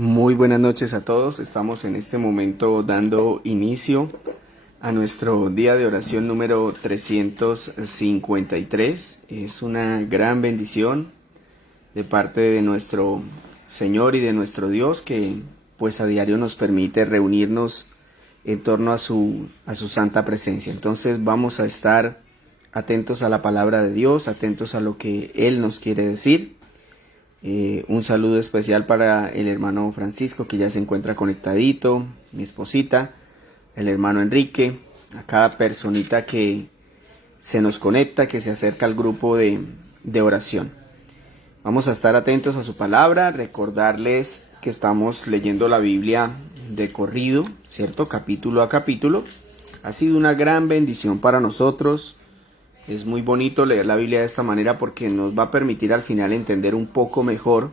Muy buenas noches a todos. Estamos en este momento dando inicio a nuestro día de oración número 353. Es una gran bendición de parte de nuestro Señor y de nuestro Dios que pues a diario nos permite reunirnos en torno a su santa presencia. Entonces vamos a estar atentos a la palabra de Dios, atentos a lo que Él nos quiere decir. Un saludo especial para el hermano Francisco, que ya se encuentra conectadito, mi esposita, el hermano Enrique, a cada personita que se nos conecta, que se acerca al grupo de oración. Vamos a estar atentos a su palabra, recordarles que estamos leyendo la Biblia de corrido, ¿cierto? Capítulo a capítulo. Ha sido una gran bendición para nosotros. Es muy bonito leer la Biblia de esta manera porque nos va a permitir al final entender un poco mejor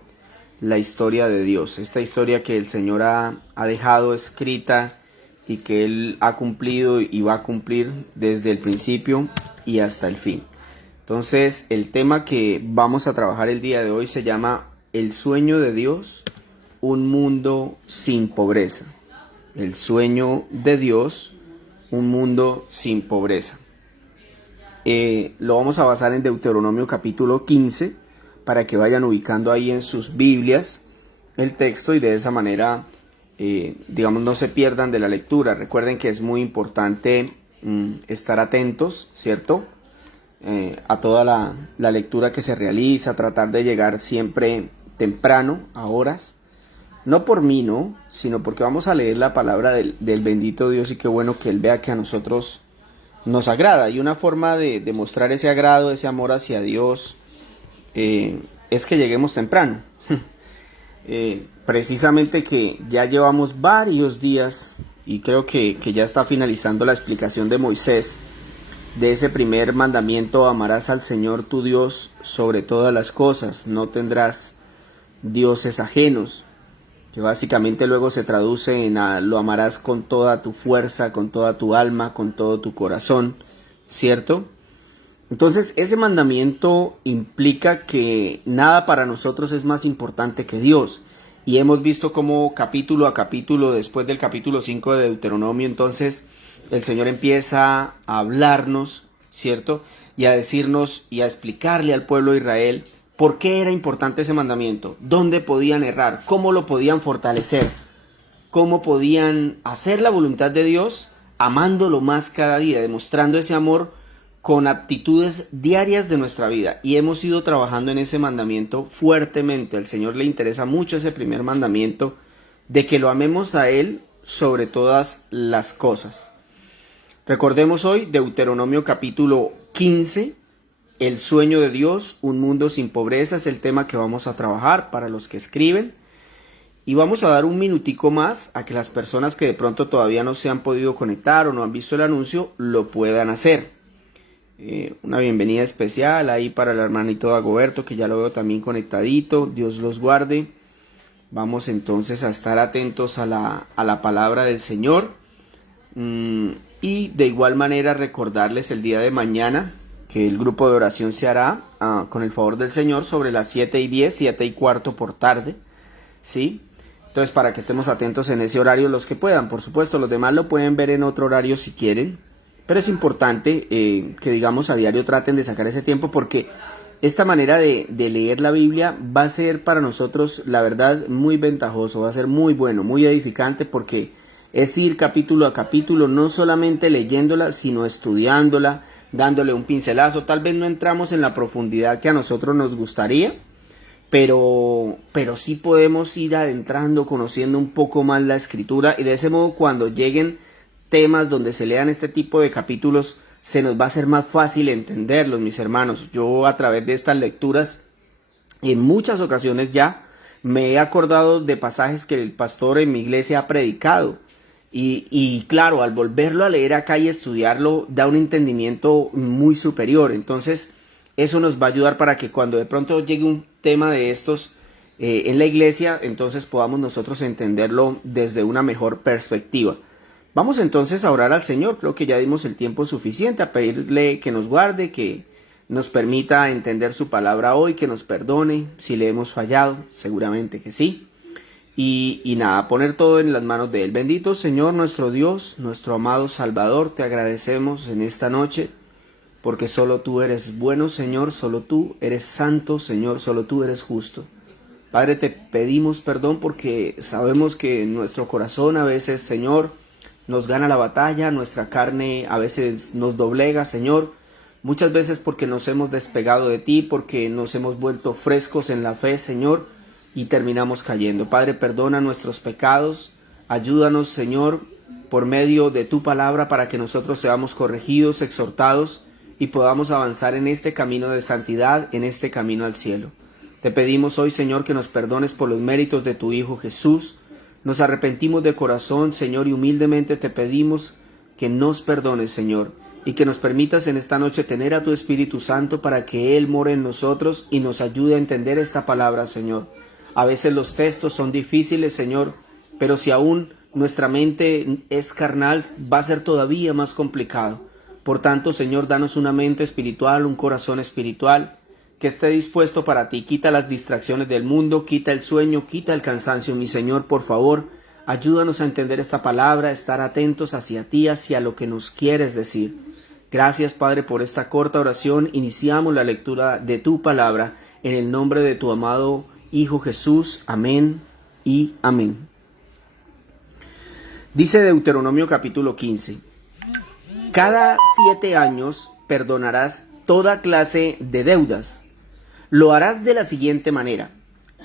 la historia de Dios. Esta historia que el Señor ha dejado escrita y que Él ha cumplido y va a cumplir desde el principio y hasta el fin. Entonces, el tema que vamos a trabajar el día de hoy se llama El sueño de Dios, un mundo sin pobreza. El sueño de Dios, un mundo sin pobreza. Lo vamos a basar en Deuteronomio capítulo 15 para que vayan ubicando ahí en sus Biblias el texto y de esa manera, no se pierdan de la lectura. Recuerden que es muy importante estar atentos, ¿cierto? A toda la lectura que se realiza, tratar de llegar siempre temprano, a horas. No por mí, ¿no? Sino porque vamos a leer la palabra del bendito Dios y qué bueno que Él vea que a nosotros nos agrada, y una forma de demostrar ese agrado, ese amor hacia Dios, es que lleguemos temprano. Precisamente que ya llevamos varios días, y creo que ya está finalizando la explicación de Moisés, de ese primer mandamiento: amarás al Señor tu Dios sobre todas las cosas, no tendrás dioses ajenos, que básicamente luego se traduce en lo amarás con toda tu fuerza, con toda tu alma, con todo tu corazón, ¿cierto? Entonces ese mandamiento implica que nada para nosotros es más importante que Dios, y hemos visto cómo capítulo a capítulo, después del capítulo 5 de Deuteronomio, entonces el Señor empieza a hablarnos, ¿cierto? Y a decirnos y a explicarle al pueblo de Israel ¿por qué era importante ese mandamiento? ¿Dónde podían errar? ¿Cómo lo podían fortalecer? ¿Cómo podían hacer la voluntad de Dios amándolo más cada día? Demostrando ese amor con actitudes diarias de nuestra vida. Y hemos ido trabajando en ese mandamiento fuertemente. Al Señor le interesa mucho ese primer mandamiento de que lo amemos a Él sobre todas las cosas. Recordemos hoy Deuteronomio capítulo 15. El sueño de Dios, un mundo sin pobreza, es el tema que vamos a trabajar para los que escriben. Y vamos a dar un minutico más a que las personas que de pronto todavía no se han podido conectar o no han visto el anuncio, lo puedan hacer. Una bienvenida especial ahí para el hermanito Dagoberto, que ya lo veo también conectadito. Dios los guarde. Vamos entonces a estar atentos a la palabra del Señor. Y de igual manera recordarles el día de mañana que el grupo de oración se hará con el favor del Señor sobre las 7:10, 7:15 por tarde, ¿sí? Entonces, para que estemos atentos en ese horario los que puedan. Por supuesto, los demás lo pueden ver en otro horario si quieren, pero es importante que digamos a diario traten de sacar ese tiempo, porque esta manera de leer la Biblia va a ser para nosotros, la verdad, muy ventajoso, va a ser muy bueno, muy edificante, porque es ir capítulo a capítulo, no solamente leyéndola, sino estudiándola, dándole un pincelazo. Tal vez no entramos en la profundidad que a nosotros nos gustaría, pero sí podemos ir adentrando, conociendo un poco más la escritura, y de ese modo cuando lleguen temas donde se lean este tipo de capítulos, se nos va a ser más fácil entenderlos, mis hermanos. Yo a través de estas lecturas, en muchas ocasiones ya, me he acordado de pasajes que el pastor en mi iglesia ha predicado. Y claro, al volverlo a leer acá y estudiarlo, da un entendimiento muy superior. Entonces, eso nos va a ayudar para que cuando de pronto llegue un tema de estos en la iglesia, entonces podamos nosotros entenderlo desde una mejor perspectiva. Vamos entonces a orar al Señor. Creo que ya dimos el tiempo suficiente a pedirle que nos guarde, que nos permita entender su palabra hoy, que nos perdone si le hemos fallado, seguramente que sí. y nada, poner todo en las manos de Él. Bendito Señor nuestro Dios, nuestro amado Salvador, te agradecemos en esta noche porque solo tú eres bueno, Señor, solo tú eres santo, Señor, solo tú eres justo. Padre, te pedimos perdón porque sabemos que en nuestro corazón a veces, Señor, nos gana la batalla, nuestra carne a veces nos doblega, Señor, muchas veces porque nos hemos despegado de ti, porque nos hemos vuelto frescos en la fe, Señor, y terminamos cayendo. Padre, perdona nuestros pecados, ayúdanos, Señor, por medio de tu palabra para que nosotros seamos corregidos, exhortados y podamos avanzar en este camino de santidad, en este camino al cielo. Te pedimos hoy, Señor, que nos perdones por los méritos de tu Hijo Jesús. Nos arrepentimos de corazón, Señor, y humildemente te pedimos que nos perdones, Señor, y que nos permitas en esta noche tener a tu Espíritu Santo para que Él more en nosotros y nos ayude a entender esta palabra, Señor. A veces los textos son difíciles, Señor, pero si aún nuestra mente es carnal, va a ser todavía más complicado. Por tanto, Señor, danos una mente espiritual, un corazón espiritual, que esté dispuesto para ti. Quita las distracciones del mundo, quita el sueño, quita el cansancio. Mi Señor, por favor, ayúdanos a entender esta palabra, a estar atentos hacia ti, hacia lo que nos quieres decir. Gracias, Padre, por esta corta oración. Iniciamos la lectura de tu palabra en el nombre de tu amado Hijo Jesús. Amén y amén. Dice Deuteronomio capítulo 15. Cada 7 años perdonarás toda clase de deudas. Lo harás de la siguiente manera.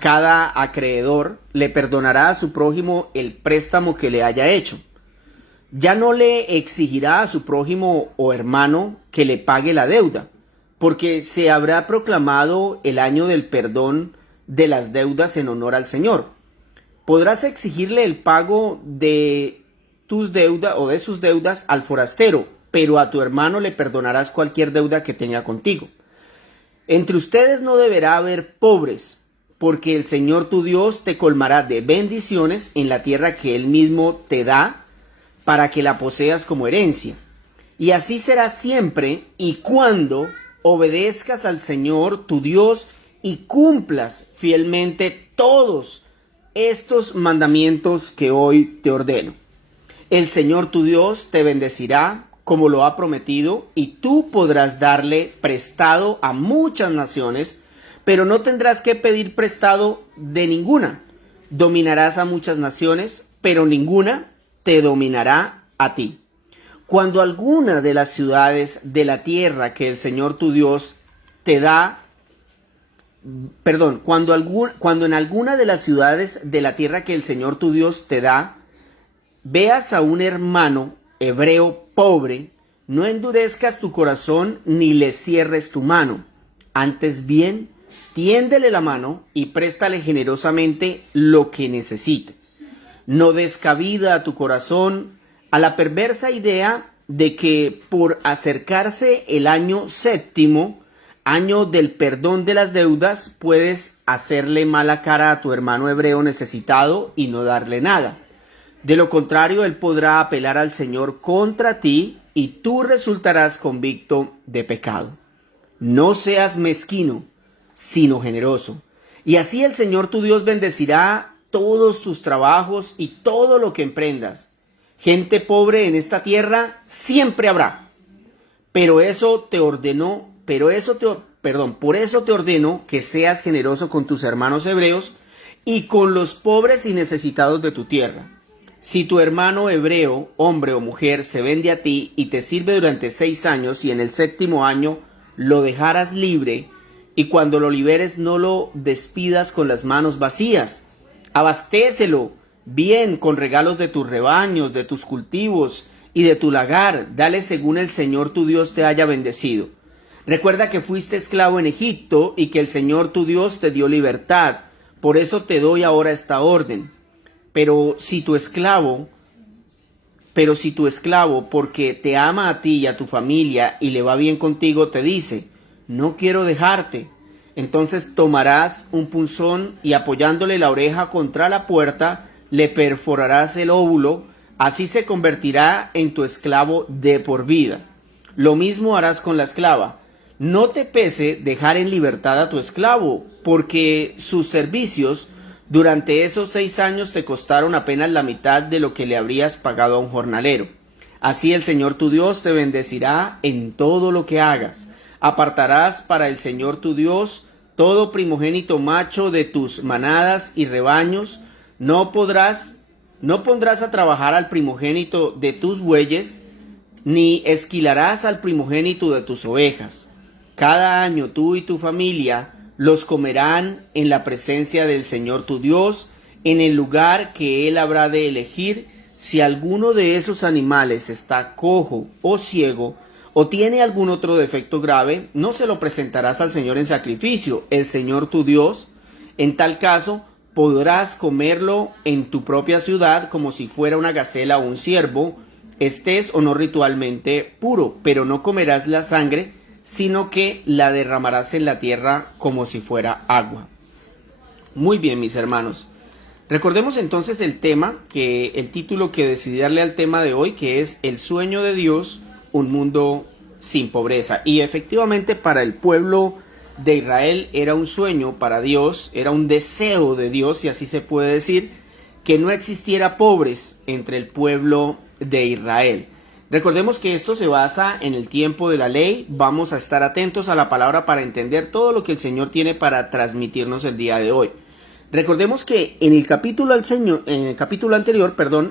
Cada acreedor le perdonará a su prójimo el préstamo que le haya hecho. Ya no le exigirá a su prójimo o hermano que le pague la deuda, porque se habrá proclamado el año del perdón de las deudas en honor al Señor. Podrás exigirle el pago de tus deudas o de sus deudas al forastero, pero a tu hermano le perdonarás cualquier deuda que tenga contigo. Entre ustedes no deberá haber pobres, porque el Señor tu Dios te colmará de bendiciones en la tierra que Él mismo te da para que la poseas como herencia. Y así será siempre y cuando obedezcas al Señor tu Dios y cumplas fielmente todos estos mandamientos que hoy te ordeno. El Señor tu Dios te bendecirá como lo ha prometido, y tú podrás darle prestado a muchas naciones, pero no tendrás que pedir prestado de ninguna. Dominarás a muchas naciones, pero ninguna te dominará a ti. Cuando alguna de las ciudades de la tierra que el Señor tu Dios te da, cuando en alguna de las ciudades de la tierra que el Señor tu Dios te da, veas a un hermano hebreo pobre, no endurezcas tu corazón ni le cierres tu mano. Antes bien, tiéndele la mano y préstale generosamente lo que necesite. No des cabida a tu corazón a la perversa idea de que por acercarse el año séptimo, año del perdón de las deudas, puedes hacerle mala cara a tu hermano hebreo necesitado y no darle nada. De lo contrario, él podrá apelar al Señor contra ti y tú resultarás convicto de pecado. No seas mezquino, sino generoso. Y así el Señor tu Dios bendecirá todos tus trabajos y todo lo que emprendas. Gente pobre en esta tierra siempre habrá. Por eso te ordeno que seas generoso con tus hermanos hebreos y con los pobres y necesitados de tu tierra. Si tu hermano hebreo, hombre o mujer, se vende a ti y te sirve durante 6 años y en el 7º año lo dejarás libre, y cuando lo liberes no lo despidas con las manos vacías. Abastécelo bien con regalos de tus rebaños, de tus cultivos y de tu lagar. Dale según el Señor tu Dios te haya bendecido. Recuerda que fuiste esclavo en Egipto y que el Señor tu Dios te dio libertad. Por eso te doy ahora esta orden. Pero si tu esclavo, porque te ama a ti y a tu familia y le va bien contigo, te dice, no quiero dejarte, entonces tomarás un punzón y apoyándole la oreja contra la puerta, le perforarás el óvulo, así se convertirá en tu esclavo de por vida. Lo mismo harás con la esclava. No te pese dejar en libertad a tu esclavo, porque sus servicios Durante esos 6 años te costaron apenas la mitad de lo que le habrías pagado a un jornalero. Así el Señor tu Dios te bendecirá en todo lo que hagas. Apartarás para el Señor tu Dios todo primogénito macho de tus manadas y rebaños. No pondrás a trabajar al primogénito de tus bueyes, ni esquilarás al primogénito de tus ovejas. Cada año tú y tu familia los comerán en la presencia del Señor tu Dios, en el lugar que Él habrá de elegir. Si alguno de esos animales está cojo o ciego, o tiene algún otro defecto grave, no se lo presentarás al Señor en sacrificio, el Señor tu Dios. En tal caso, podrás comerlo en tu propia ciudad como si fuera una gacela o un ciervo, estés o no ritualmente puro, pero no comerás la sangre, sino que la derramarás en la tierra como si fuera agua. Muy bien, mis hermanos. Recordemos entonces el título que decidí darle al tema de hoy, que es El sueño de Dios, un mundo sin pobreza. Y efectivamente para el pueblo de Israel era un sueño para Dios, era un deseo de Dios, si así se puede decir, que no existiera pobres entre el pueblo de Israel. Recordemos que esto se basa en el tiempo de la ley. Vamos a estar atentos a la palabra para entender todo lo que el Señor tiene para transmitirnos el día de hoy. Recordemos que en el capítulo anterior,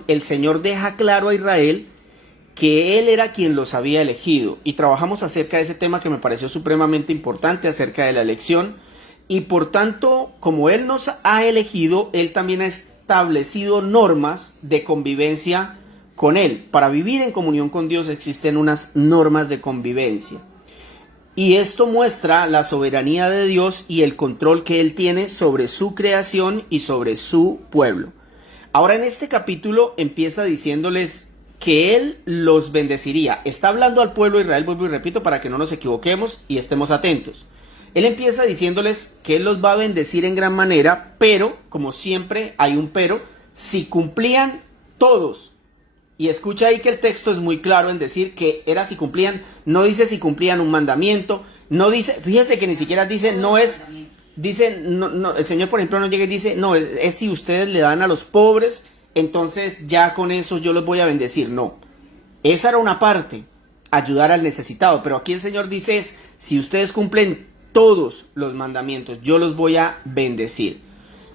el Señor deja claro a Israel que Él era quien los había elegido, y trabajamos acerca de ese tema que me pareció supremamente importante, acerca de la elección, y por tanto, como Él nos ha elegido, Él también ha establecido normas de convivencia con Él. Para vivir en comunión con Dios existen unas normas de convivencia. Y esto muestra la soberanía de Dios y el control que Él tiene sobre su creación y sobre su pueblo. Ahora en este capítulo empieza diciéndoles que Él los bendeciría. Está hablando al pueblo de Israel, vuelvo y repito, para que no nos equivoquemos y estemos atentos. Él empieza diciéndoles que Él los va a bendecir en gran manera, pero, como siempre hay un pero, si cumplían todos. Y escucha ahí que el texto es muy claro en decir que era si cumplían, no dice si cumplían un mandamiento, no dice, fíjense que ni siquiera dice, no, el Señor por ejemplo no llega y dice, no, es si ustedes le dan a los pobres, entonces ya con eso yo los voy a bendecir. No, esa era una parte, ayudar al necesitado, pero aquí el Señor dice es, si ustedes cumplen todos los mandamientos, yo los voy a bendecir.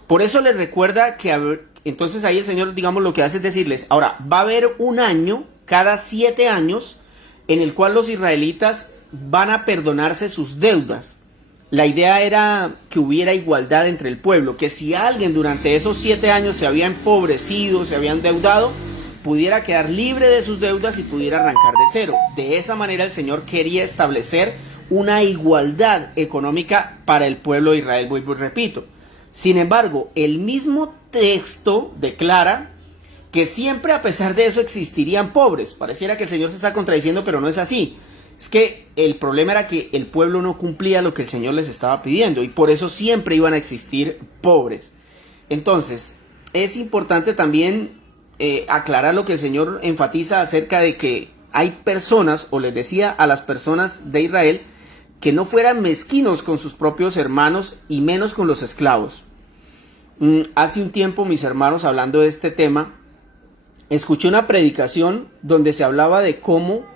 Por eso les recuerda que entonces ahí el Señor, digamos, lo que hace es decirles, ahora, va a haber un año, cada 7 años, en el cual los israelitas van a perdonarse sus deudas. La idea era que hubiera igualdad entre el pueblo, que si alguien durante esos 7 años se había empobrecido, se había endeudado, pudiera quedar libre de sus deudas y pudiera arrancar de cero. De esa manera el Señor quería establecer una igualdad económica para el pueblo de Israel, vuelvo y repito. Sin embargo, el mismo texto declara que siempre a pesar de eso existirían pobres. Pareciera que el Señor se está contradiciendo, pero no es así. Es que el problema era que el pueblo no cumplía lo que el Señor les estaba pidiendo y por eso siempre iban a existir pobres. Entonces, es importante también aclarar lo que el Señor enfatiza acerca de que hay personas, o les decía a las personas de Israel, que no fueran mezquinos con sus propios hermanos y menos con los esclavos. Hace un tiempo, mis hermanos, hablando de este tema, escuché una predicación donde se hablaba de cómo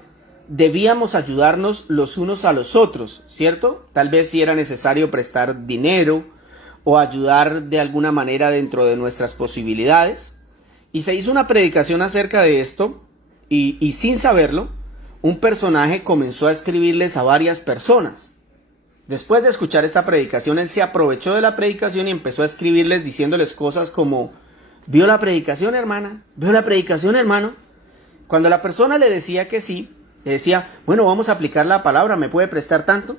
debíamos ayudarnos los unos a los otros, ¿cierto? Tal vez si era necesario prestar dinero o ayudar de alguna manera dentro de nuestras posibilidades. Y se hizo una predicación acerca de esto y sin saberlo, un personaje comenzó a escribirles a varias personas. Después de escuchar esta predicación, él se aprovechó de la predicación y empezó a escribirles diciéndoles cosas como, ¿vio la predicación, hermana? ¿Vio la predicación, hermano? Cuando la persona le decía que sí, le decía, bueno, vamos a aplicar la palabra, ¿me puede prestar tanto?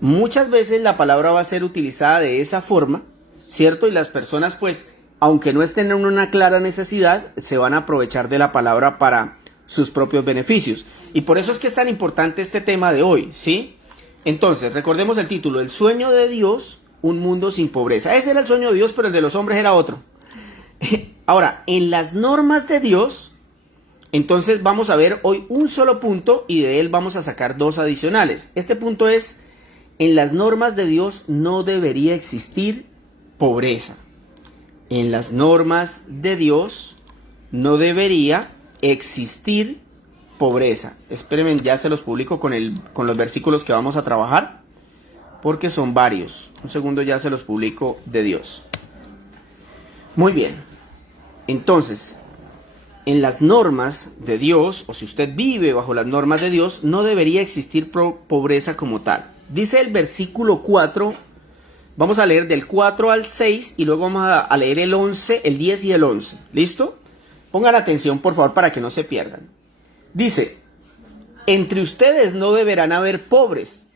Muchas veces la palabra va a ser utilizada de esa forma, ¿cierto? Y las personas, pues, aunque no estén en una clara necesidad, se van a aprovechar de la palabra para sus propios beneficios. Y por eso es que es tan importante este tema de hoy, ¿sí? Entonces, recordemos el título, El sueño de Dios, un mundo sin pobreza. Ese era el sueño de Dios, pero el de los hombres era otro. Ahora, en las normas de Dios, entonces vamos a ver hoy un solo punto y de él vamos a sacar 2 adicionales. Este punto es, en las normas de Dios no debería existir pobreza. En las normas de Dios no debería existir pobreza. Espérenme, ya se los publico con los versículos que vamos a trabajar, porque son varios. Un segundo, ya se los publico de Dios. Muy bien. Entonces, en las normas de Dios, o si usted vive bajo las normas de Dios, no debería existir pobreza como tal. Dice el versículo 4, vamos a leer del 4 al 6 y luego vamos a leer el 11, el 10 y el 11. ¿Listo? Pongan atención, por favor, para que no se pierdan. Dice: entre ustedes no deberán haber pobres,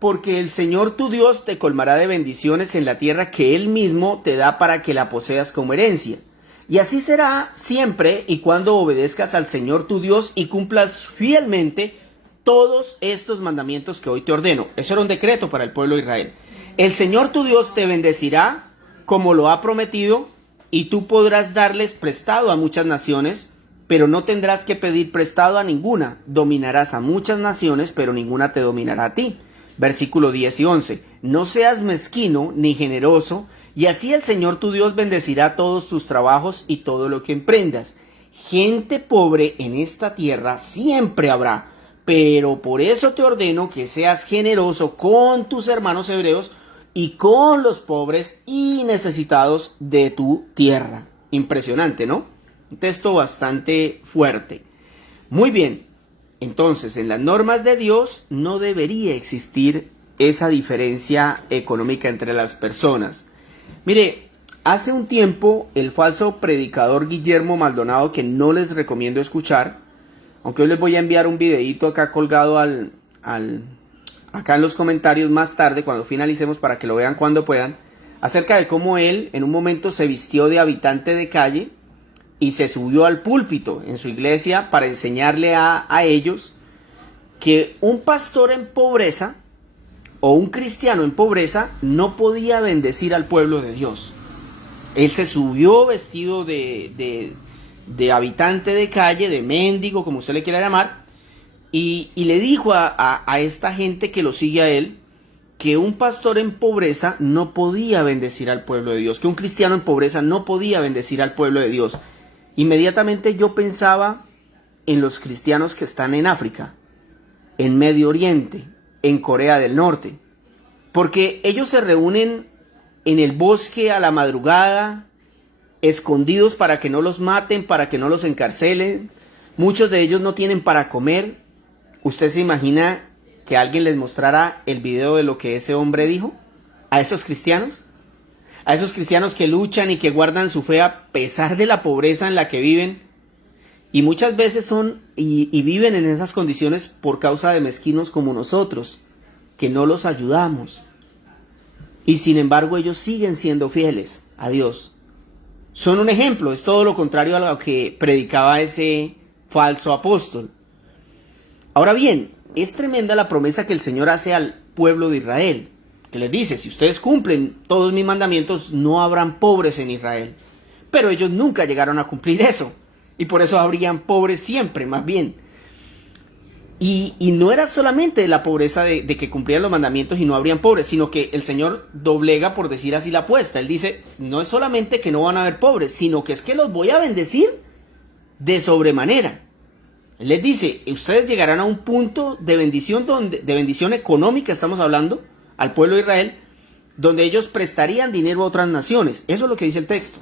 porque el Señor tu Dios te colmará de bendiciones en la tierra que Él mismo te da para que la poseas como herencia. Y así será siempre y cuando obedezcas al Señor tu Dios y cumplas fielmente todos estos mandamientos que hoy te ordeno. Eso era un decreto para el pueblo de Israel. El Señor tu Dios te bendecirá como lo ha prometido, y tú podrás darles prestado a muchas naciones, pero no tendrás que pedir prestado a ninguna. Dominarás a muchas naciones, pero ninguna te dominará a ti. Versículo 10 y 11. No seas mezquino ni generoso, y así el Señor tu Dios bendecirá todos tus trabajos y todo lo que emprendas. Gente pobre en esta tierra siempre habrá, pero por eso te ordeno que seas generoso con tus hermanos hebreos y con los pobres y necesitados de tu tierra. Impresionante, ¿no? Un texto bastante fuerte. Muy bien, entonces en las normas de Dios no debería existir esa diferencia económica entre las personas. Mire, hace un tiempo el falso predicador Guillermo Maldonado, que no les recomiendo escuchar, aunque hoy les voy a enviar un videito acá colgado acá en los comentarios más tarde cuando finalicemos para que lo vean cuando puedan, acerca de cómo él en un momento se vistió de habitante de calle y se subió al púlpito en su iglesia para enseñarle a ellos que un pastor en pobreza o un cristiano en pobreza no podía bendecir al pueblo de Dios. Él se subió vestido de habitante de calle, de mendigo, como usted le quiera llamar, y le dijo a esta gente que lo sigue a él que un pastor en pobreza no podía bendecir al pueblo de Dios, que un cristiano en pobreza no podía bendecir al pueblo de Dios. Inmediatamente yo pensaba en los cristianos que están en África, en Medio Oriente, en Corea del Norte, porque ellos se reúnen en el bosque a la madrugada, escondidos para que no los maten, para que no los encarcelen. Muchos de ellos no tienen para comer. ¿Usted se imagina que alguien les mostrara el video de lo que ese hombre dijo a esos cristianos? A esos cristianos que luchan y que guardan su fe a pesar de la pobreza en la que viven. Y muchas veces son y viven en esas condiciones por causa de mezquinos como nosotros, que no los ayudamos. Y sin embargo ellos siguen siendo fieles a Dios. Son un ejemplo, es todo lo contrario a lo que predicaba ese falso apóstol. Ahora bien, es tremenda la promesa que el Señor hace al pueblo de Israel, que les dice: si ustedes cumplen todos mis mandamientos, no habrán pobres en Israel. Pero ellos nunca llegaron a cumplir eso, y por eso habrían pobres siempre, más bien. Y no era solamente la pobreza de que cumplían los mandamientos y no habrían pobres, sino que el Señor doblega, por decir así, la apuesta. Él dice: no es solamente que no van a haber pobres, sino que es que los voy a bendecir de sobremanera. Él les dice: ustedes llegarán a un punto de bendición, de bendición económica, estamos hablando, al pueblo de Israel, donde ellos prestarían dinero a otras naciones. Eso es lo que dice el texto.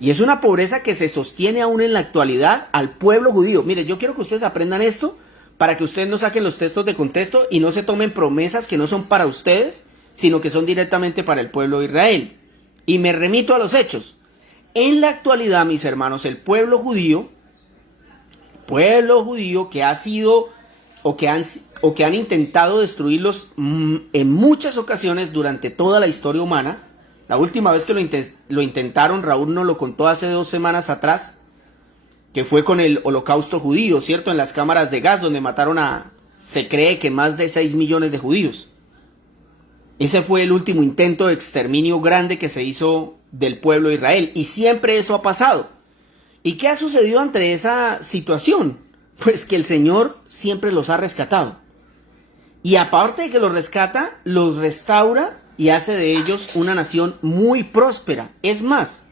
Y es una pobreza que se sostiene aún en la actualidad al pueblo judío. Mire, yo quiero que ustedes aprendan esto para que ustedes no saquen los textos de contexto y no se tomen promesas que no son para ustedes, sino que son directamente para el pueblo de Israel. Y me remito a los hechos. En la actualidad, mis hermanos, el pueblo judío que ha sido o que han intentado destruirlos en muchas ocasiones durante toda la historia humana. La última vez que lo intentaron, Raúl nos lo contó hace 2 semanas atrás, que fue con el holocausto judío, ¿cierto? En las cámaras de gas, donde mataron se cree que más de 6 millones de judíos. Ese fue el último intento de exterminio grande que se hizo del pueblo de Israel. Y siempre eso ha pasado. ¿Y qué ha sucedido ante esa situación? Pues que el Señor siempre los ha rescatado. Y aparte de que los rescata, los restaura y hace de ellos una nación muy próspera. Es más,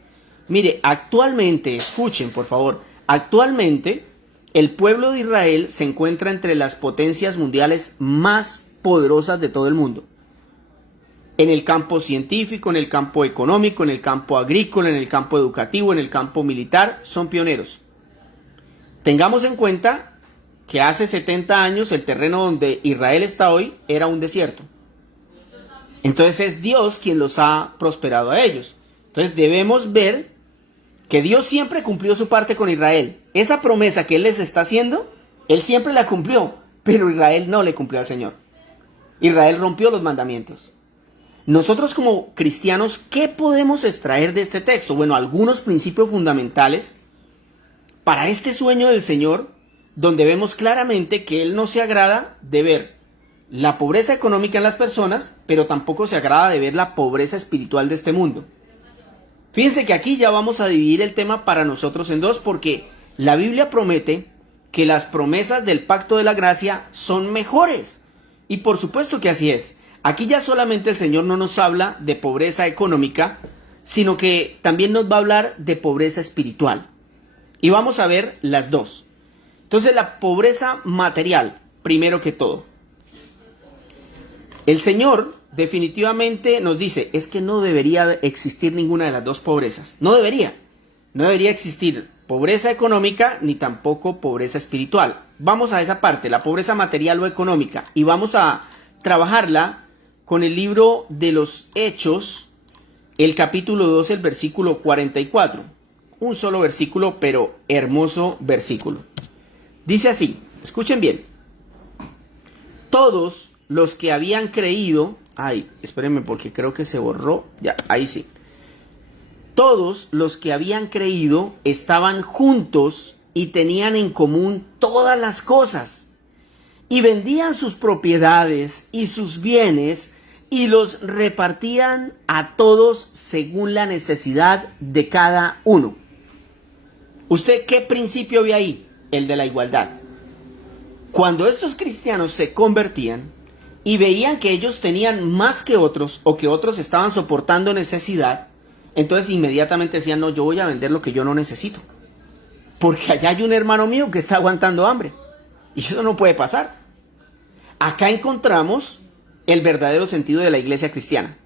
mire, actualmente, escuchen por favor, actualmente el pueblo de Israel se encuentra entre las potencias mundiales más poderosas de todo el mundo. En el campo científico, en el campo económico, en el campo agrícola, en el campo educativo, en el campo militar, son pioneros. Tengamos en cuenta que hace 70 años el terreno donde Israel está hoy era un desierto. Entonces es Dios quien los ha prosperado a ellos. Entonces debemos ver que Dios siempre cumplió su parte con Israel. Esa promesa que Él les está haciendo, Él siempre la cumplió, pero Israel no le cumplió al Señor. Israel rompió los mandamientos. Nosotros como cristianos, ¿qué podemos extraer de este texto? Bueno, algunos principios fundamentales para este sueño del Señor, donde vemos claramente que Él no se agrada de ver la pobreza económica en las personas, pero tampoco se agrada de ver la pobreza espiritual de este mundo. Fíjense que aquí ya vamos a dividir el tema para nosotros en dos, porque la Biblia promete que las promesas del pacto de la gracia son mejores. Y por supuesto que así es. Aquí ya solamente el Señor no nos habla de pobreza económica, sino que también nos va a hablar de pobreza espiritual. Y vamos a ver las dos. Entonces, la pobreza material, primero que todo. El Señor definitivamente nos dice, es que no debería existir ninguna de las dos pobrezas. No debería. No debería existir pobreza económica ni tampoco pobreza espiritual. Vamos a esa parte, la pobreza material o económica. Y vamos a trabajarla con el libro de los Hechos, el capítulo 12, el versículo 44. Un solo versículo, pero hermoso versículo. Dice así, escuchen bien. Todos los que habían creído... Ay, espérenme porque creo que se borró. Ya, ahí sí. Todos los que habían creído estaban juntos y tenían en común todas las cosas. Y vendían sus propiedades y sus bienes y los repartían a todos según la necesidad de cada uno. ¿Usted qué principio ve ahí? El de la igualdad. Cuando estos cristianos se convertían y veían que ellos tenían más que otros o que otros estaban soportando necesidad, entonces inmediatamente decían, no, yo voy a vender lo que yo no necesito. Porque allá hay un hermano mío que está aguantando hambre. Y eso no puede pasar. Acá encontramos el verdadero sentido de la iglesia cristiana.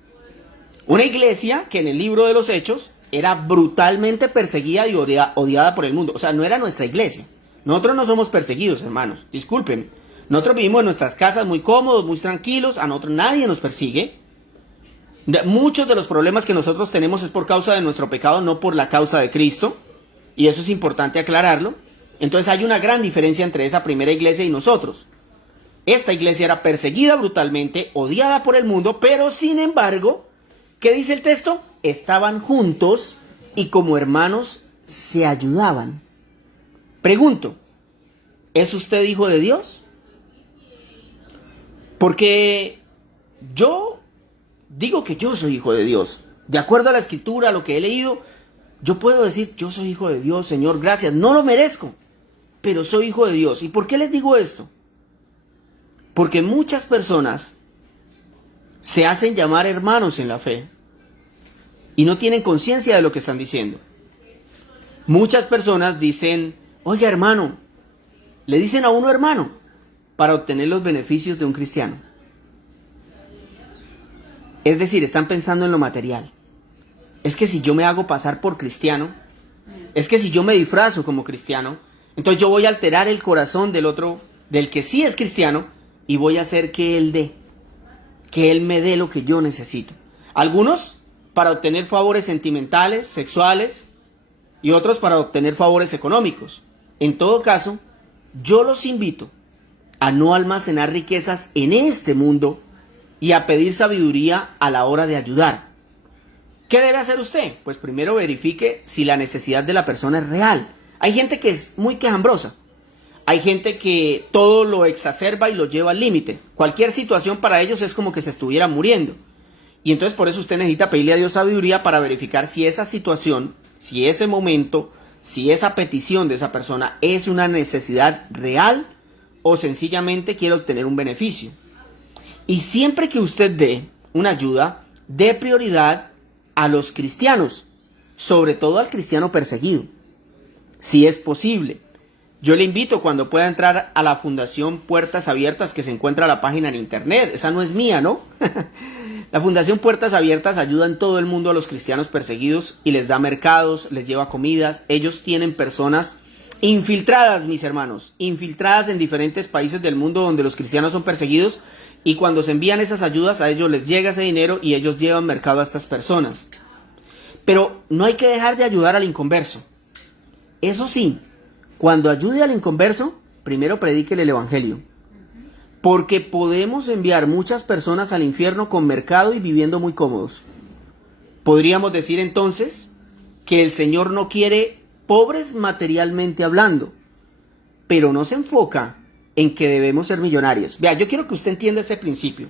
Una iglesia que en el libro de los Hechos era brutalmente perseguida y odiada por el mundo. O sea, no era nuestra iglesia. Nosotros no somos perseguidos, hermanos. Discúlpenme. Nosotros vivimos en nuestras casas muy cómodos, muy tranquilos. A nosotros nadie nos persigue. Muchos de los problemas que nosotros tenemos es por causa de nuestro pecado, no por la causa de Cristo. Y eso es importante aclararlo. Entonces hay una gran diferencia entre esa primera iglesia y nosotros. Esta iglesia era perseguida brutalmente, odiada por el mundo, pero sin embargo, ¿qué dice el texto? Estaban juntos y como hermanos se ayudaban. Pregunto, ¿es usted hijo de Dios? Porque yo digo que yo soy hijo de Dios. De acuerdo a la escritura, a lo que he leído, yo puedo decir, yo soy hijo de Dios, Señor, gracias. No lo merezco, pero soy hijo de Dios. ¿Y por qué les digo esto? Porque muchas personas se hacen llamar hermanos en la fe y no tienen conciencia de lo que están diciendo. Muchas personas dicen, oiga hermano, le dicen a uno hermano para obtener los beneficios de un cristiano. Es decir, están pensando en lo material. Es que si yo me hago pasar por cristiano, es que si yo me disfrazo como cristiano, entonces yo voy a alterar el corazón del otro, del que sí es cristiano, y voy a hacer que Él me dé lo que yo necesito. Algunos para obtener favores sentimentales, sexuales, y otros para obtener favores económicos. En todo caso, yo los invito a no almacenar riquezas en este mundo y a pedir sabiduría a la hora de ayudar. ¿Qué debe hacer usted? Pues primero verifique si la necesidad de la persona es real. Hay gente que es muy quejambrosa. Hay gente que todo lo exacerba y lo lleva al límite. Cualquier situación para ellos es como que se estuviera muriendo. Y entonces por eso usted necesita pedirle a Dios sabiduría para verificar si esa situación, si ese momento, si esa petición de esa persona es una necesidad real o sencillamente quiere obtener un beneficio. Y siempre que usted dé una ayuda, dé prioridad a los cristianos, sobre todo al cristiano perseguido, si es posible. Yo le invito cuando pueda entrar a la Fundación Puertas Abiertas, que se encuentra la página en internet. Esa no es mía, ¿no? La Fundación Puertas Abiertas ayuda en todo el mundo a los cristianos perseguidos y les da mercados, les lleva comidas. Ellos tienen personas infiltradas, mis hermanos, infiltradas en diferentes países del mundo donde los cristianos son perseguidos, y cuando se envían esas ayudas a ellos les llega ese dinero y ellos llevan mercado a estas personas. Pero no hay que dejar de ayudar al inconverso. Eso sí, cuando ayude al inconverso, primero predíquele el evangelio. Porque podemos enviar muchas personas al infierno con mercado y viviendo muy cómodos. Podríamos decir entonces que el Señor no quiere pobres materialmente hablando, pero no se enfoca en que debemos ser millonarios. Vea, yo quiero que usted entienda este principio.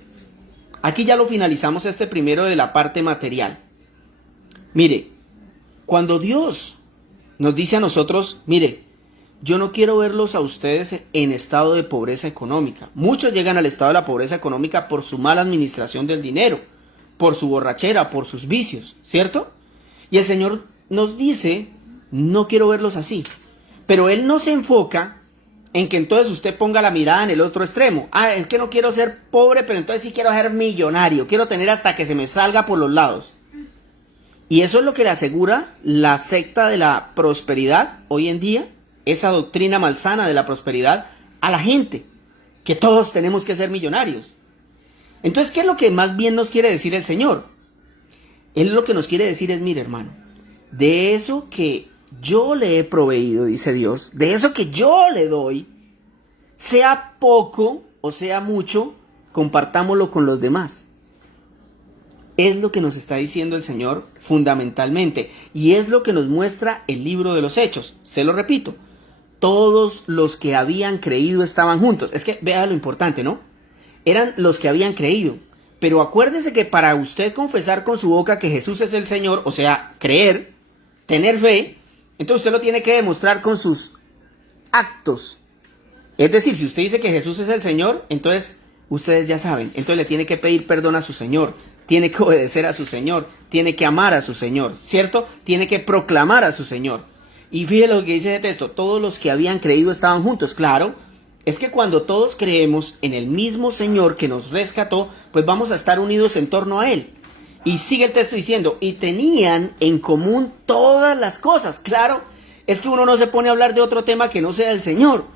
Aquí ya lo finalizamos, este primero de la parte material. Mire, cuando Dios nos dice a nosotros, mire, yo no quiero verlos a ustedes en estado de pobreza económica. Muchos llegan al estado de la pobreza económica por su mala administración del dinero, por su borrachera, por sus vicios, ¿cierto? Y el Señor nos dice, no quiero verlos así. Pero Él no se enfoca en que entonces usted ponga la mirada en el otro extremo. Ah, es que no quiero ser pobre, pero entonces sí quiero ser millonario. Quiero tener hasta que se me salga por los lados. Y eso es lo que le asegura la secta de la prosperidad hoy en día, esa doctrina malsana de la prosperidad a la gente, que todos tenemos que ser millonarios. Entonces, ¿qué es lo que más bien nos quiere decir el Señor? Él lo que nos quiere decir es, mire hermano, de eso que yo le he proveído, dice Dios, de eso que yo le doy, sea poco o sea mucho, compartámoslo con los demás. Es lo que nos está diciendo el Señor fundamentalmente, y es lo que nos muestra el libro de los Hechos. Se lo repito, todos los que habían creído estaban juntos. Es que vea lo importante, ¿no? Eran los que habían creído, pero acuérdese que para usted confesar con su boca que Jesús es el Señor, o sea, creer, tener fe, entonces usted lo tiene que demostrar con sus actos. Es decir, si usted dice que Jesús es el Señor, entonces ustedes ya saben, entonces le tiene que pedir perdón a su Señor, tiene que obedecer a su Señor, tiene que amar a su Señor, ¿cierto? Tiene que proclamar a su Señor. Y fíjate lo que dice el texto, todos los que habían creído estaban juntos. Claro, es que cuando todos creemos en el mismo Señor que nos rescató, pues vamos a estar unidos en torno a Él. Y sigue el texto diciendo, y tenían en común todas las cosas. Claro, es que uno no se pone a hablar de otro tema que no sea el Señor,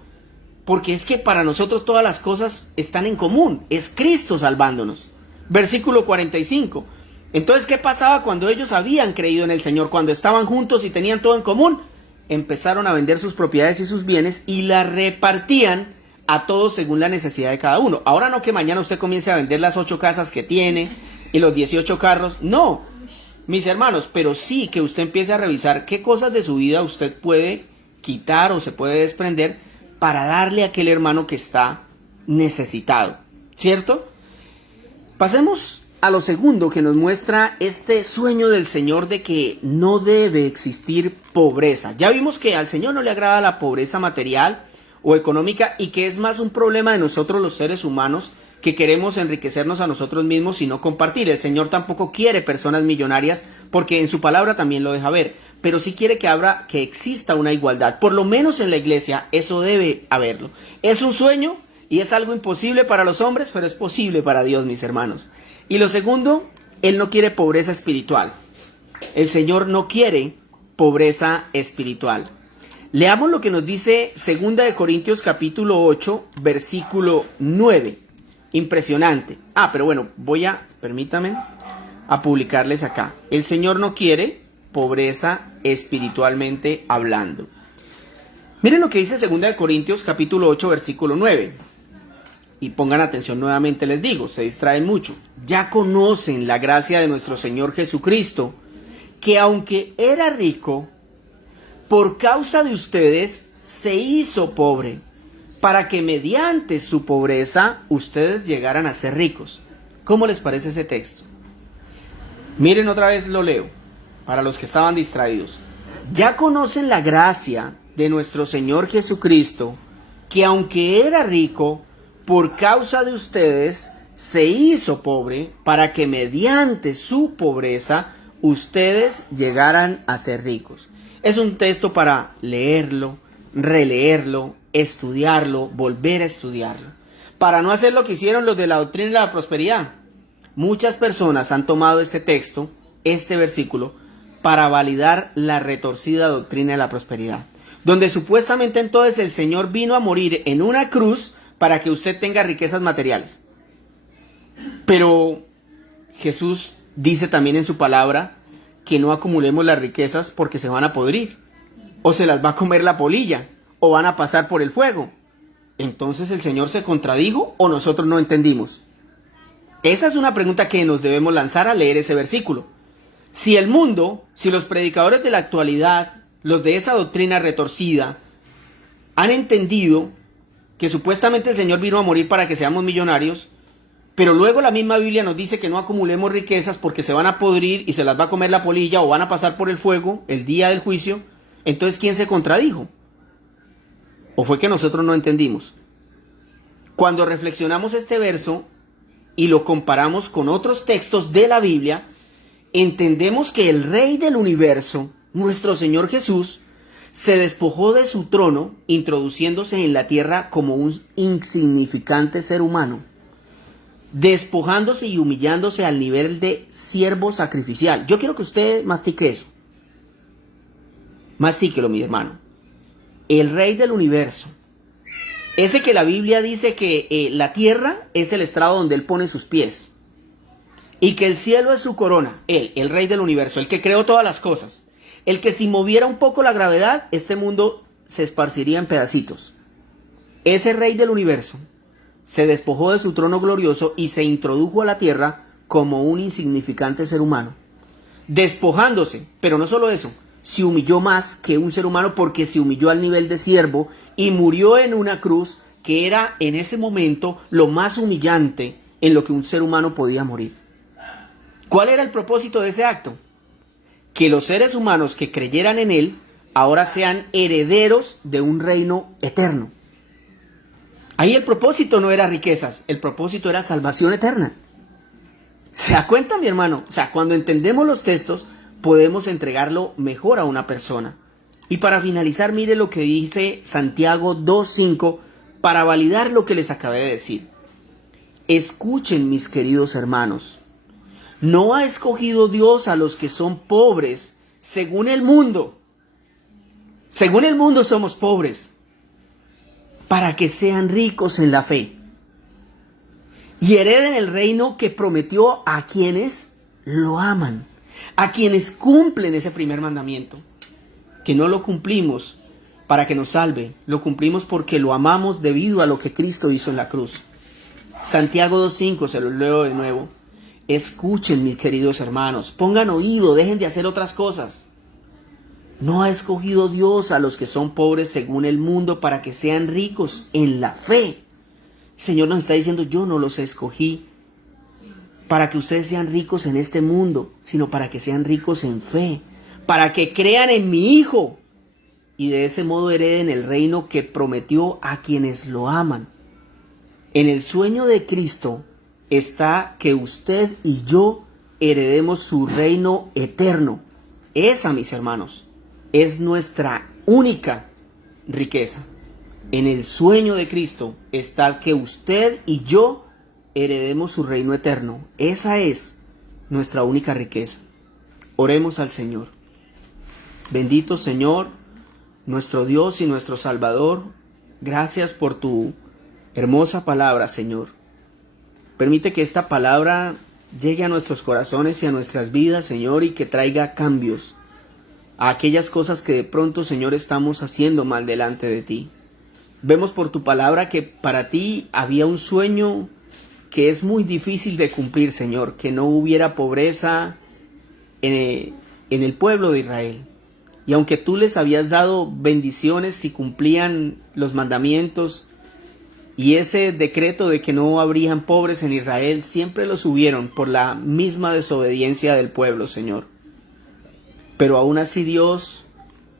porque es que para nosotros todas las cosas están en común, es Cristo salvándonos. Versículo 45. Entonces, ¿qué pasaba cuando ellos habían creído en el Señor? Cuando estaban juntos y tenían todo en común, empezaron a vender sus propiedades y sus bienes y las repartían a todos según la necesidad de cada uno. Ahora no que mañana usted comience a vender las 8 casas que tiene y los 18 carros. No, mis hermanos, pero sí que usted empiece a revisar qué cosas de su vida usted puede quitar o se puede desprender para darle a aquel hermano que está necesitado, ¿cierto? Pasemos a lo segundo que nos muestra este sueño del Señor de que no debe existir pobreza. Ya vimos que al Señor no le agrada la pobreza material o económica y que es más un problema de nosotros los seres humanos que queremos enriquecernos a nosotros mismos y no compartir. El Señor tampoco quiere personas millonarias porque en su palabra también lo deja ver, pero sí quiere que exista una igualdad. Por lo menos en la iglesia eso debe haberlo. Es un sueño y es algo imposible para los hombres, pero es posible para Dios, mis hermanos. Y lo segundo, Él no quiere pobreza espiritual. El Señor no quiere pobreza espiritual. Leamos lo que nos dice 2 de Corintios capítulo 8, versículo 9. Impresionante. Pero bueno, permítame, a publicarles acá. El Señor no quiere pobreza espiritualmente hablando. Miren lo que dice 2 de Corintios capítulo 8, versículo 9. Y pongan atención nuevamente, les digo, se distraen mucho. Ya conocen la gracia de nuestro Señor Jesucristo, que aunque era rico, por causa de ustedes se hizo pobre, para que mediante su pobreza ustedes llegaran a ser ricos. ¿Cómo les parece ese texto? Miren, otra vez lo leo, para los que estaban distraídos. Ya conocen la gracia de nuestro Señor Jesucristo, que aunque era rico, por causa de ustedes se hizo pobre para que mediante su pobreza ustedes llegaran a ser ricos. Es un texto para leerlo, releerlo, estudiarlo, volver a estudiarlo. Para no hacer lo que hicieron los de la doctrina de la prosperidad. Muchas personas han tomado este texto, este versículo, para validar la retorcida doctrina de la prosperidad, donde supuestamente entonces el Señor vino a morir en una cruz para que usted tenga riquezas materiales. Pero Jesús dice también en su palabra que no acumulemos las riquezas porque se van a podrir, o se las va a comer la polilla, o van a pasar por el fuego. Entonces, ¿el Señor se contradijo o nosotros no entendimos? Esa es una pregunta que nos debemos lanzar al leer ese versículo. Si el mundo, si los predicadores de la actualidad, los de esa doctrina retorcida, han entendido que supuestamente el Señor vino a morir para que seamos millonarios, pero luego la misma Biblia nos dice que no acumulemos riquezas porque se van a podrir y se las va a comer la polilla o van a pasar por el fuego el día del juicio, entonces ¿quién se contradijo? ¿O fue que nosotros no entendimos? Cuando reflexionamos este verso y lo comparamos con otros textos de la Biblia, entendemos que el Rey del universo, nuestro Señor Jesús, se despojó de su trono, introduciéndose en la tierra como un insignificante ser humano, despojándose y humillándose al nivel de siervo sacrificial. Yo quiero que usted mastique eso. Mastíquelo, mi hermano. El Rey del universo, ese que la Biblia dice que la tierra es el estrado donde Él pone sus pies y que el cielo es su corona. Él, el Rey del universo, el que creó todas las cosas, el que si moviera un poco la gravedad, este mundo se esparciría en pedacitos. Ese Rey del universo se despojó de su trono glorioso y se introdujo a la tierra como un insignificante ser humano, despojándose, pero no solo eso, se humilló más que un ser humano porque se humilló al nivel de siervo y murió en una cruz que era en ese momento lo más humillante en lo que un ser humano podía morir. ¿Cuál era el propósito de ese acto? Que los seres humanos que creyeran en Él ahora sean herederos de un reino eterno. Ahí el propósito no era riquezas, el propósito era salvación eterna. ¿Se da cuenta, mi hermano? O sea, cuando entendemos los textos, podemos entregarlo mejor a una persona. Y para finalizar, mire lo que dice Santiago 2:5 para validar lo que les acabé de decir. Escuchen, mis queridos hermanos, ¿no ha escogido Dios a los que son pobres según el mundo? Según el mundo somos pobres, para que sean ricos en la fe y hereden el reino que prometió a quienes lo aman. A quienes cumplen ese primer mandamiento, que no lo cumplimos para que nos salve, lo cumplimos porque lo amamos debido a lo que Cristo hizo en la cruz. Santiago 2:5, se lo leo de nuevo. Escuchen, mis queridos hermanos, pongan oído, dejen de hacer otras cosas. ¿No ha escogido Dios a los que son pobres según el mundo para que sean ricos en la fe? El Señor nos está diciendo, yo no los escogí para que ustedes sean ricos en este mundo, sino para que sean ricos en fe, para que crean en mi Hijo y de ese modo hereden el reino que prometió a quienes lo aman. En el sueño de Cristo está que usted y yo heredemos su reino eterno. Esa, mis hermanos, es nuestra única riqueza. En el sueño de Cristo está que usted y yo heredemos su reino eterno. Esa es nuestra única riqueza. Oremos al Señor. Bendito Señor, nuestro Dios y nuestro Salvador, gracias por tu hermosa palabra, Señor. Permite que esta palabra llegue a nuestros corazones y a nuestras vidas, Señor, y que traiga cambios a aquellas cosas que de pronto, Señor, estamos haciendo mal delante de ti. Vemos por tu palabra que para ti había un sueño que es muy difícil de cumplir, Señor, que no hubiera pobreza en el pueblo de Israel. Y aunque tú les habías dado bendiciones si cumplían los mandamientos y ese decreto de que no habrían pobres en Israel, siempre los hubieron por la misma desobediencia del pueblo, Señor. Pero aún así, Dios,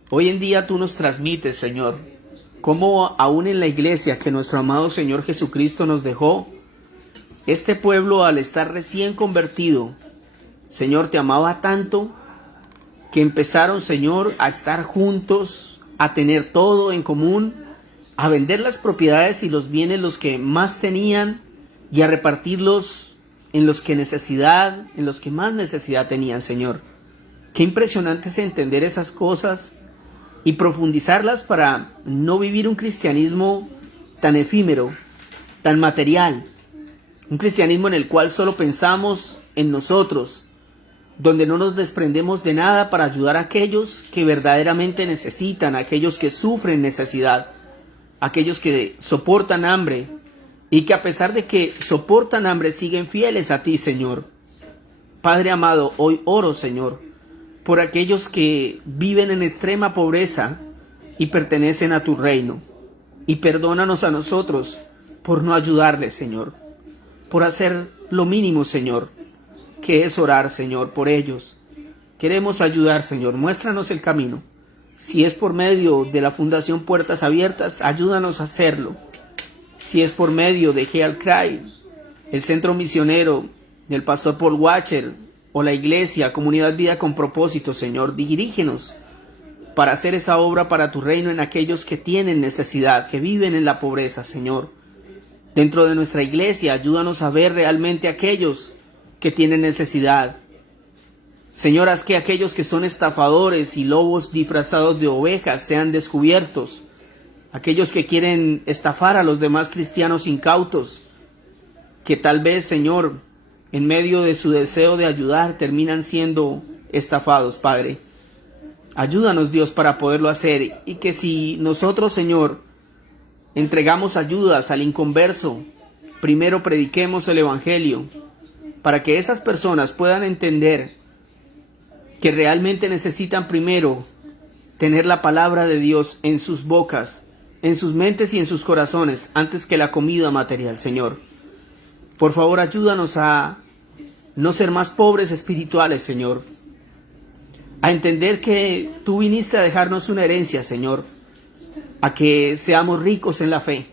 hoy en día tú nos transmites, Señor, cómo aún en la iglesia que nuestro amado Señor Jesucristo nos dejó, este pueblo, al estar recién convertido, Señor, te amaba tanto que empezaron, Señor, a estar juntos, a tener todo en común, a vender las propiedades y los bienes los que más tenían y a repartirlos en los que más necesidad tenían, Señor. Qué impresionante es entender esas cosas y profundizarlas para no vivir un cristianismo tan efímero, tan material, un cristianismo en el cual solo pensamos en nosotros, donde no nos desprendemos de nada para ayudar a aquellos que verdaderamente necesitan, a aquellos que sufren necesidad, a aquellos que soportan hambre y que a pesar de que soportan hambre siguen fieles a ti, Señor. Padre amado, hoy oro, Señor, por aquellos que viven en extrema pobreza y pertenecen a tu reino. Y perdónanos a nosotros por no ayudarles, Señor, por hacer lo mínimo, Señor, que es orar, Señor, por ellos. Queremos ayudar, Señor, muéstranos el camino. Si es por medio de la Fundación Puertas Abiertas, ayúdanos a hacerlo. Si es por medio de Heal Cry, el Centro Misionero del Pastor Paul Washer o la Iglesia, Comunidad Vida con Propósito, Señor, dirígenos para hacer esa obra para tu reino en aquellos que tienen necesidad, que viven en la pobreza, Señor. Dentro de nuestra iglesia, ayúdanos a ver realmente a aquellos que tienen necesidad. Señor, haz que aquellos que son estafadores y lobos disfrazados de ovejas sean descubiertos. Aquellos que quieren estafar a los demás cristianos incautos, que tal vez, Señor, en medio de su deseo de ayudar, terminan siendo estafados, Padre. Ayúdanos, Dios, para poderlo hacer, y que si nosotros, Señor, entregamos ayudas al inconverso, primero prediquemos el Evangelio, para que esas personas puedan entender que realmente necesitan primero tener la palabra de Dios en sus bocas, en sus mentes y en sus corazones, antes que la comida material, Señor. Por favor, ayúdanos a no ser más pobres espirituales, Señor, a entender que tú viniste a dejarnos una herencia, Señor, a que seamos ricos en la fe.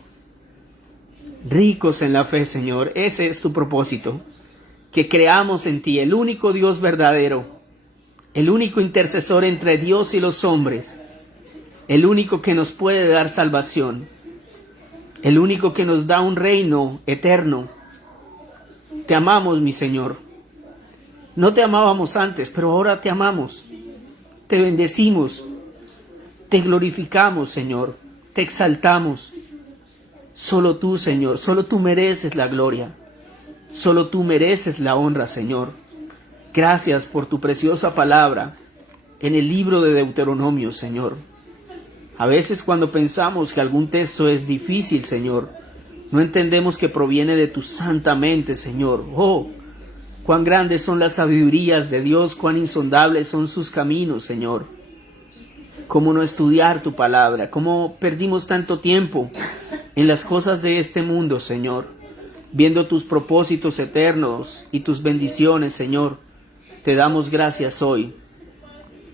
Ricos en la fe, Señor. Ese es tu propósito. Que creamos en ti, el único Dios verdadero, el único intercesor entre Dios y los hombres, el único que nos puede dar salvación, el único que nos da un reino eterno. Te amamos, mi Señor. No te amábamos antes, pero ahora te amamos. Te bendecimos, te glorificamos, Señor, te exaltamos. Solo tú, Señor, solo tú mereces la gloria, solo tú mereces la honra, Señor. Gracias por tu preciosa palabra en el libro de Deuteronomio, Señor. A veces cuando pensamos que algún texto es difícil, Señor, no entendemos que proviene de tu santa mente, Señor. Oh, cuán grandes son las sabidurías de Dios, cuán insondables son sus caminos, Señor. Cómo no estudiar tu palabra, cómo perdimos tanto tiempo en las cosas de este mundo, Señor, viendo tus propósitos eternos y tus bendiciones, Señor. Te damos gracias hoy.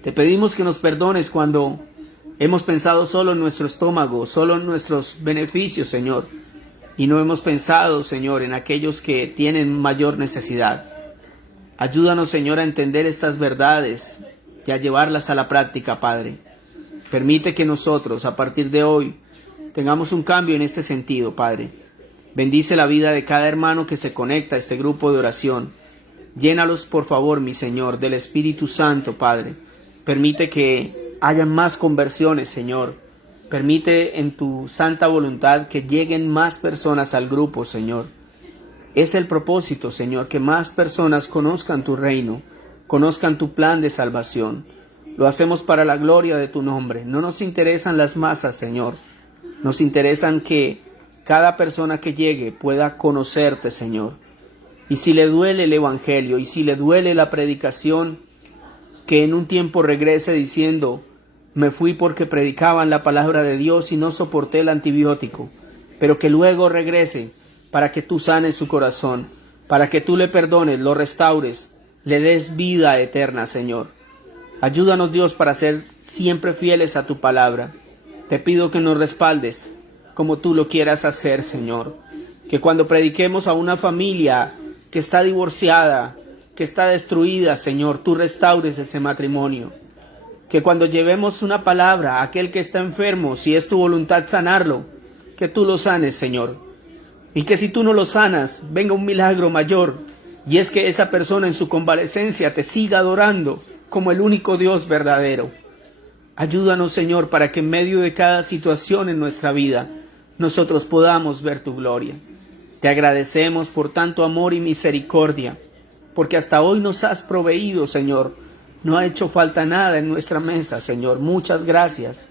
Te pedimos que nos perdones cuando hemos pensado solo en nuestro estómago, solo en nuestros beneficios, Señor, y no hemos pensado, Señor, en aquellos que tienen mayor necesidad. Ayúdanos, Señor, a entender estas verdades y a llevarlas a la práctica, Padre. Permite que nosotros, a partir de hoy, tengamos un cambio en este sentido, Padre. Bendice la vida de cada hermano que se conecta a este grupo de oración. Llénalos, por favor, mi Señor, del Espíritu Santo, Padre. Permite que haya más conversiones, Señor. Permite en tu santa voluntad que lleguen más personas al grupo, Señor. Es el propósito, Señor, que más personas conozcan tu reino, conozcan tu plan de salvación. Lo hacemos para la gloria de tu nombre. No nos interesan las masas, Señor. Nos interesan que cada persona que llegue pueda conocerte, Señor. Y si le duele el Evangelio, y si le duele la predicación, que en un tiempo regrese diciendo: me fui porque predicaban la palabra de Dios y no soporté el antibiótico, pero que luego regrese para que tú sanes su corazón, para que tú le perdones, lo restaures, le des vida eterna, Señor. Ayúdanos, Dios, para ser siempre fieles a tu palabra. Te pido que nos respaldes como tú lo quieras hacer, Señor. Que cuando prediquemos a una familia que está divorciada, que está destruida, Señor, tú restaures ese matrimonio. Que cuando llevemos una palabra a aquel que está enfermo, si es tu voluntad sanarlo, que tú lo sanes, Señor. Y que si tú no lo sanas, venga un milagro mayor, y es que esa persona en su convalecencia te siga adorando como el único Dios verdadero. Ayúdanos, Señor, para que en medio de cada situación en nuestra vida, nosotros podamos ver tu gloria. Te agradecemos por tanto amor y misericordia, porque hasta hoy nos has proveído, Señor. No ha hecho falta nada en nuestra mesa, Señor. Muchas gracias.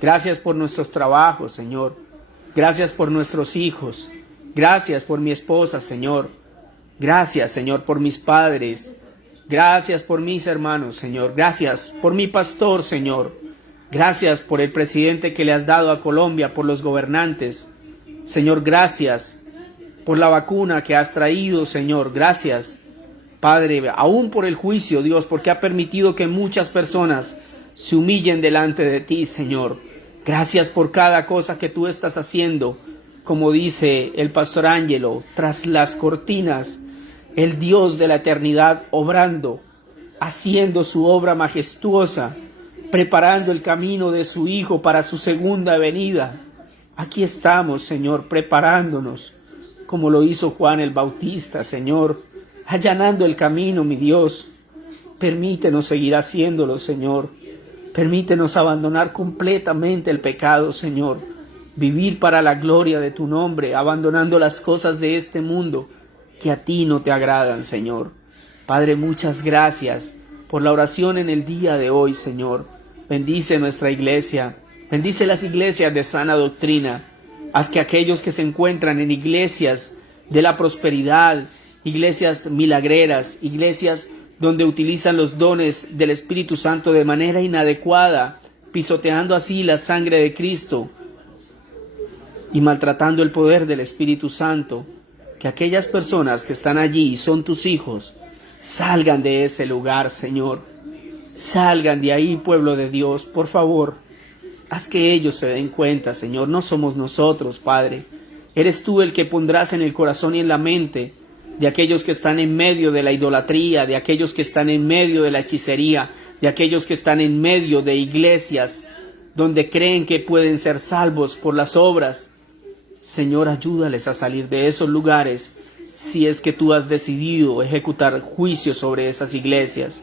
Gracias por nuestros trabajos, Señor. Gracias por nuestros hijos. Gracias por mi esposa, Señor. Gracias, Señor, por mis padres. Gracias por mis hermanos, Señor. Gracias por mi pastor, Señor. Gracias por el presidente que le has dado a Colombia, por los gobernantes. Señor, gracias por la vacuna que has traído, Señor. Gracias, Padre, aún por el juicio, Dios, porque ha permitido que muchas personas se humillen delante de ti, Señor. Gracias por cada cosa que tú estás haciendo. Como dice el pastor Ángelo, tras las cortinas, el Dios de la eternidad obrando, haciendo su obra majestuosa, preparando el camino de su Hijo para su segunda venida. Aquí estamos, Señor, preparándonos, como lo hizo Juan el Bautista, Señor, allanando el camino, mi Dios. Permítenos seguir haciéndolo, Señor. Permítenos abandonar completamente el pecado, Señor. Vivir para la gloria de tu nombre, abandonando las cosas de este mundo que a ti no te agradan, Señor. Padre, muchas gracias por la oración en el día de hoy, Señor. Bendice nuestra iglesia. Bendice las iglesias de sana doctrina. Haz que aquellos que se encuentran en iglesias de la prosperidad, iglesias milagreras, iglesias donde utilizan los dones del Espíritu Santo de manera inadecuada, pisoteando así la sangre de Cristo y maltratando el poder del Espíritu Santo, que aquellas personas que están allí y son tus hijos, salgan de ese lugar, Señor. Salgan de ahí, pueblo de Dios, por favor. Haz que ellos se den cuenta, Señor, no somos nosotros, Padre. Eres tú el que pondrás en el corazón y en la mente de aquellos que están en medio de la idolatría, de aquellos que están en medio de la hechicería, de aquellos que están en medio de iglesias donde creen que pueden ser salvos por las obras. Señor, ayúdales a salir de esos lugares si es que tú has decidido ejecutar juicio sobre esas iglesias.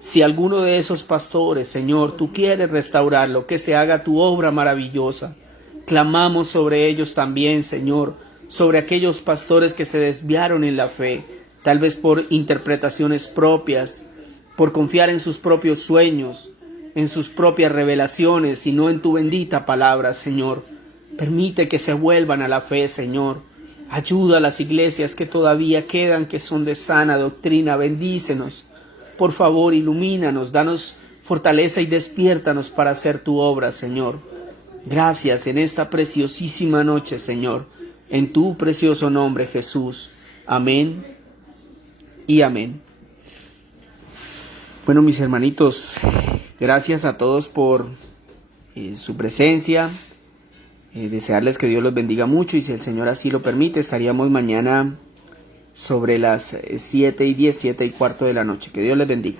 Si alguno de esos pastores, Señor, tú quieres restaurarlo, que se haga tu obra maravillosa. Clamamos sobre ellos también, Señor, sobre aquellos pastores que se desviaron en la fe, tal vez por interpretaciones propias, por confiar en sus propios sueños, en sus propias revelaciones y no en tu bendita palabra, Señor. Permite que se vuelvan a la fe, Señor. Ayuda a las iglesias que todavía quedan, que son de sana doctrina. Bendícenos. Por favor, ilumínanos, danos fortaleza y despiértanos para hacer tu obra, Señor. Gracias en esta preciosísima noche, Señor. En tu precioso nombre, Jesús. Amén y amén. Bueno, mis hermanitos, gracias a todos por su presencia. Desearles que Dios los bendiga mucho y si el Señor así lo permite, estaríamos mañana sobre las 7:10, 7:15 de la noche. Que Dios les bendiga.